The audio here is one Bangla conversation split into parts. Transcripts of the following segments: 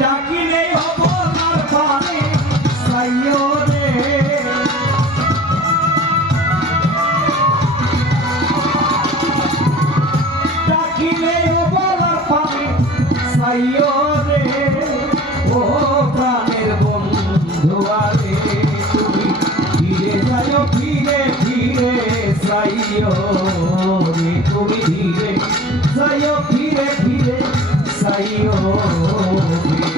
ডাকিলে অবলার পানে সাইও রে ডাকিলে অবলার পানে সাইও রে ও প্রাণের বন্ধু আরে তুমি ধীরে যাও ধীরে ধীরে সাইও রে তুমি ধীরে যাও ধীরে ধীরে সাইও রে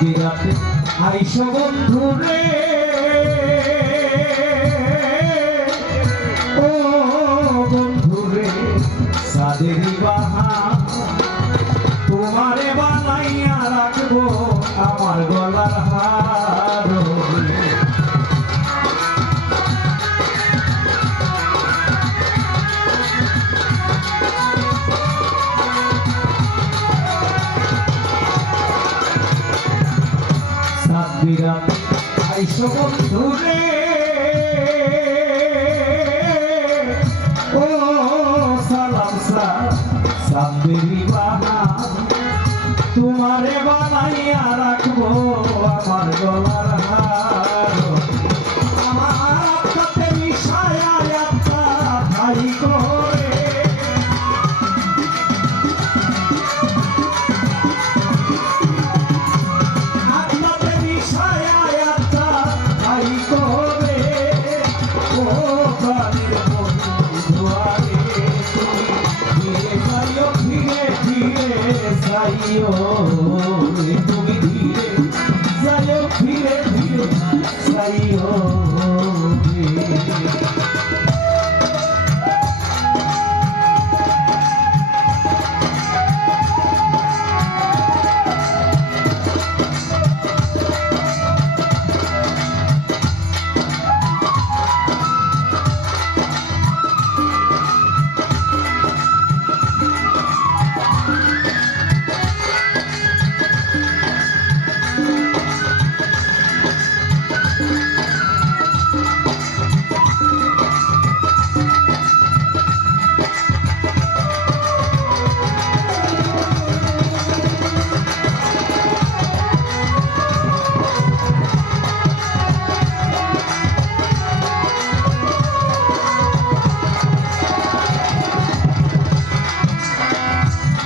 বিরাতে আইসো বন্ধু রে ও বন্ধু রে সাদেরি বাহা তোমারে বানাইয়া রাখবো আমার গলার হার বিরাট আইসো বন্ধু রে ও সালাম সাদেরি বাহা তোমারে বানাইয়া রাখবো আমার গলার হার আমার সাথে মিশায়া যাত্রা ভাই করে তুমি ধীরে যাও ধীরে ধীরে সাইও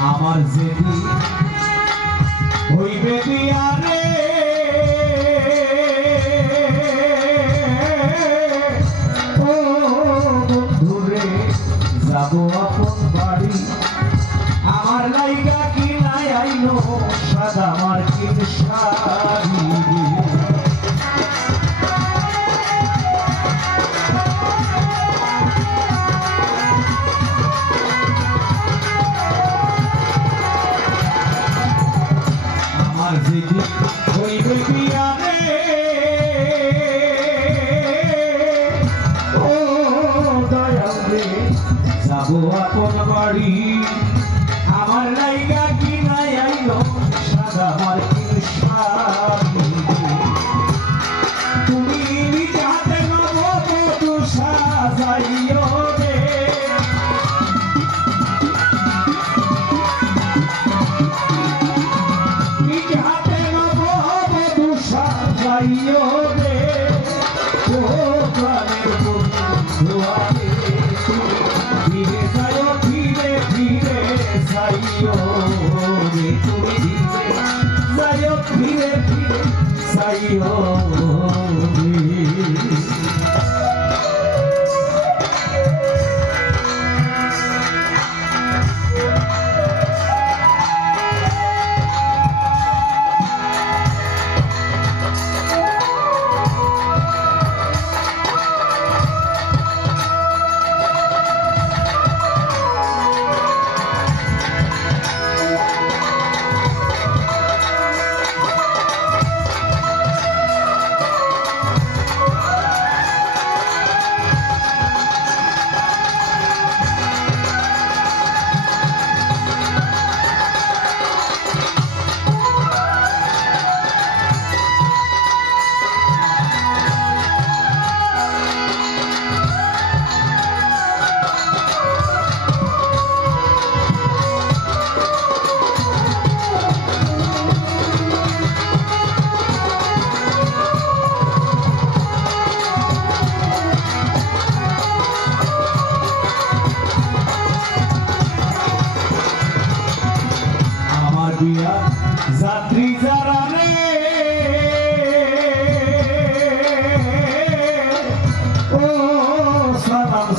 আমার যেদি হইবে বিয়ারে ও বন্ধুরে যাব আপন বাড়ি আমার লাইগা কি নাই আইলো সাদা মার্কিন শাড়ি হইবে বিয়ারে ও দয়াল রে যাব আপন বাড়ি আমার লাইগা কি নাই আইলো সাদা মার্কিন শাড়ি তুমি নিজ হাতে নববধূ সাজাইও রে সাইও রে ও প্রাণের বন্ধু আরে ধীরে যাও ধীরে ধীরে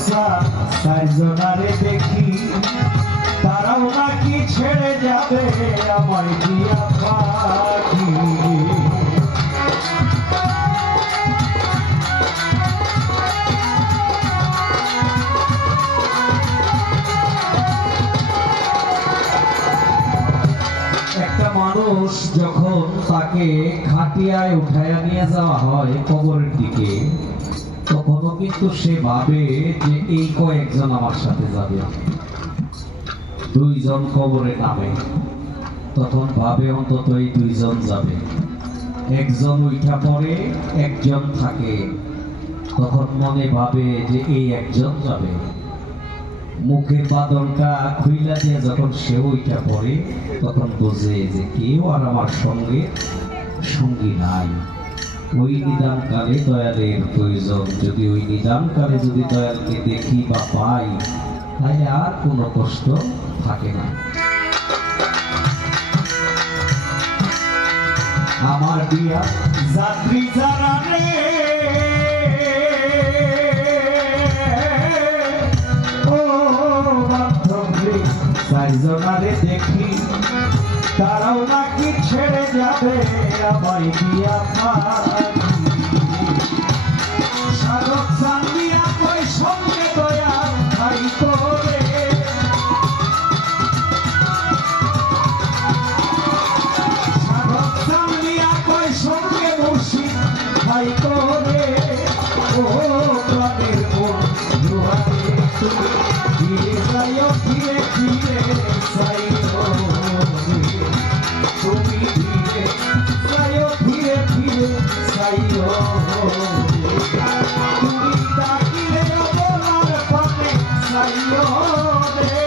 চারজনারে দেখি তারাও নাকি ছেড়ে যাবে আমায় দিয়া পাখি একটা মানুষ যখন তাকে খাটিয়ায় উঠায়া নিয়ে যাওয়া হয় কবরের দিকে তখনও কিন্তু সে ভাবে যে এই কয়েকজন আমার সাথে যাবে দুইজন কবরে নামে তখন ভাবে অন্তত এই দুইজন যাবে একজন উঠা পড়ে একজন থাকে তখন মনে ভাবে যে এই একজন যাবে মুখের বাদলটা খুইলা দিয়ে যখন সে উঠা পড়ে তখন বোঝে যে কেউ আর আমার সঙ্গে সঙ্গী নাই ওই নিদানকালে দয়ালের প্রয়োজন যদি ওই নিদানকালে যদি দয়ালকে দেখি বা পাই তাহলে আর কোনো কষ্ট থাকে না আমার দিয়া যাত্রী যারা রে ও বান্ধবী চারজনারে দেখি তারাও নাকি ছেড়ে যাবে আমায় দিয়া সাধক চান্দিয়া কই সঙ্গে দয়া ভাই করে সাধক চান্দিয়া কই সঙ্গে মুর্শিদ ভাই করে ও প্রাণের মন দুয়ারে তুমি ফিরে যাইও ফিরে ফিরে যাইও তুমি ধীরে যাইও ধীরে ধীরে যাইও তুমি ডাকিলে বলার পানে যাইও রে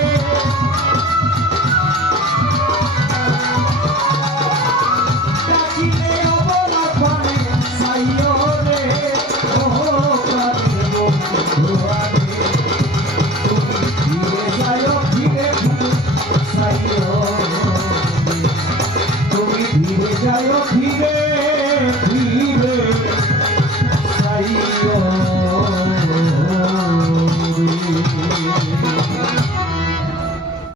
ডাকিলে বলার পানে যাইও রে ও প্রাণের বন্ধুয়ারে তুমি ধীরে যাইও ধীরে ধীরে যাইও তুমি ধীরে যাইও ধীরে ধীরে যাইও